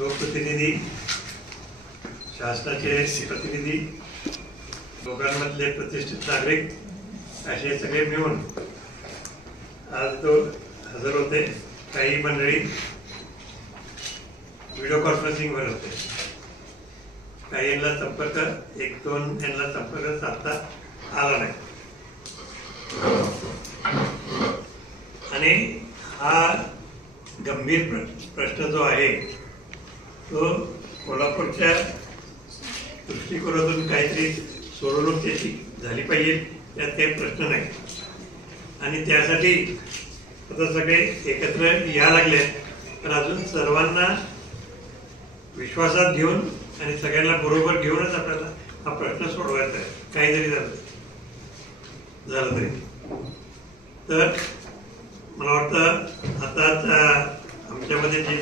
लोकप्रतिनिधी, शासनाचे प्रतिनिधी, दोघांमधले प्रतिष्ठित नागरिक असे सगळे मिळून आज तो हजर होते। काही मंडळी व्हिडिओ कॉन्फरन्सिंगवर होते, काही यांना संपर्क एक दोन यांना संपर्क साधता आला नाही आणि हा गंभीर प्रश्न जो आहे तो कोल्हापूरच्या दृष्टिकोनातून काहीतरी सोडवणूक त्याची झाली पाहिजे, त्यात काही प्रश्न नाही। आणि त्यासाठी आता सगळे एकत्र या लागले, पण अजून सर्वांना विश्वासात घेऊन आणि सगळ्यांना बरोबर घेऊनच आपल्याला हा प्रश्न सोडवायचा आहे, काही जरी झालं तरी। तर मला वाटतं आता आमच्यामध्ये जे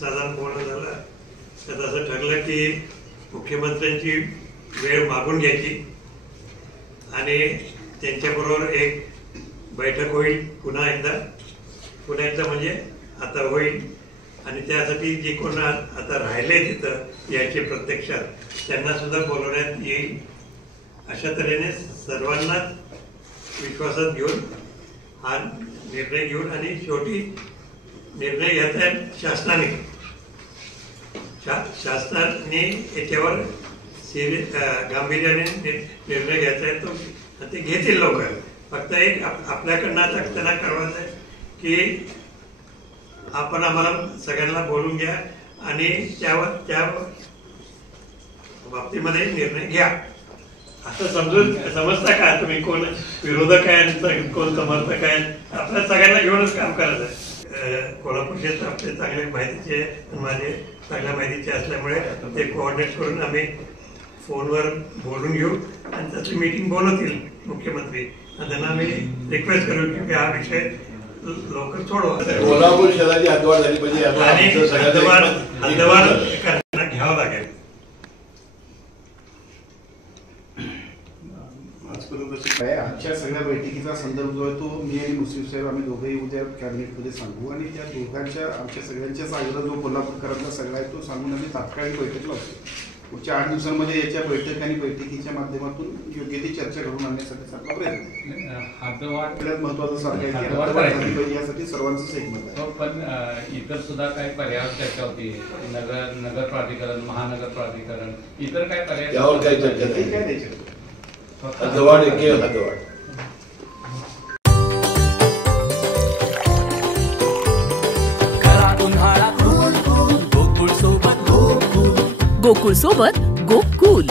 साधारण बोलणं झालं त्यात असं ठरलं की मुख्यमंत्र्यांची वेळ मागून घ्यायची आणि त्यांच्याबरोबर एक बैठक होईल, पुन्हा एकदा म्हणजे आता होईल। आणि त्यासाठी जे कोण आता राहिले तिथं याचे प्रत्यक्षात त्यांना सुद्धा बोलवण्यात येईल। अशा तऱ्हेने सर्वांनाच विश्वासात घेऊन हा निर्णय घेऊन आणि शेवटी निर्णय घ्यायचा आहे शासनाने। शासनाने याच्यावर गांभीर्याने निर्णय घ्यायचा आहे, तो ते घेतील लवकर। फक्त एक आपल्याकडनं आता त्यांना कळवायचं आहे की आपण आम्हाला सगळ्यांना बोलून घ्या आणि त्या बाबतीमध्ये निर्णय घ्या, असं समजता का तुम्ही? कोण विरोधक आहे, कोण समर्थक आहे, आपल्या सगळ्यांना घेऊनच काम करायचं आहे। कोल्हापूर क्षेत्र आपले चांगले माहितीचे, माझे चांगल्या माहितीचे असल्यामुळे ते कोऑर्डिनेट करून आम्ही फोनवर बोलून घेऊ आणि त्याची मीटिंग बोलवतील मुख्यमंत्री आणि त्यांना आम्ही रिक्वेस्ट करू की हा विषय लवकर सोडवा। कोल्हापूर शहराची हद्दवाढ झाली पाहिजे आणि हद्दवाढ घ्यावं लागेल। आजच्या सगळ्या बैठकीचा संदर्भ जो आहे तो मी आणि मुस्लिम साहेब आम्ही दोघेही उद्या कॅबिनेटमध्ये सांगू आणि त्या दोघांच्या आमच्या सगळ्यांच्याच आग्रह जो कोल्हापूरकरांचा सगळा आहे तो सांगून आम्ही तात्काळ बैठक लावतो। पुढच्या 8 दिवसांमध्ये याच्या बैठक आणि बैठकीच्या माध्यमातून योग्य ती चर्चा घडून आणण्यासाठी सरकार प्रयत्न महत्वाचं सरकार यासाठी सर्वांचं सहमत आहे। पण इतर सुद्धा काही पर्याय चर्चा होती, नगर प्राधिकरण, महानगर प्राधिकरण, इतर काय पर्याय यावर काही चर्चा नाही, काय नाही चर्चा। हद्दवाढ हद्दवाढ गोकुळ सोबत गोकुल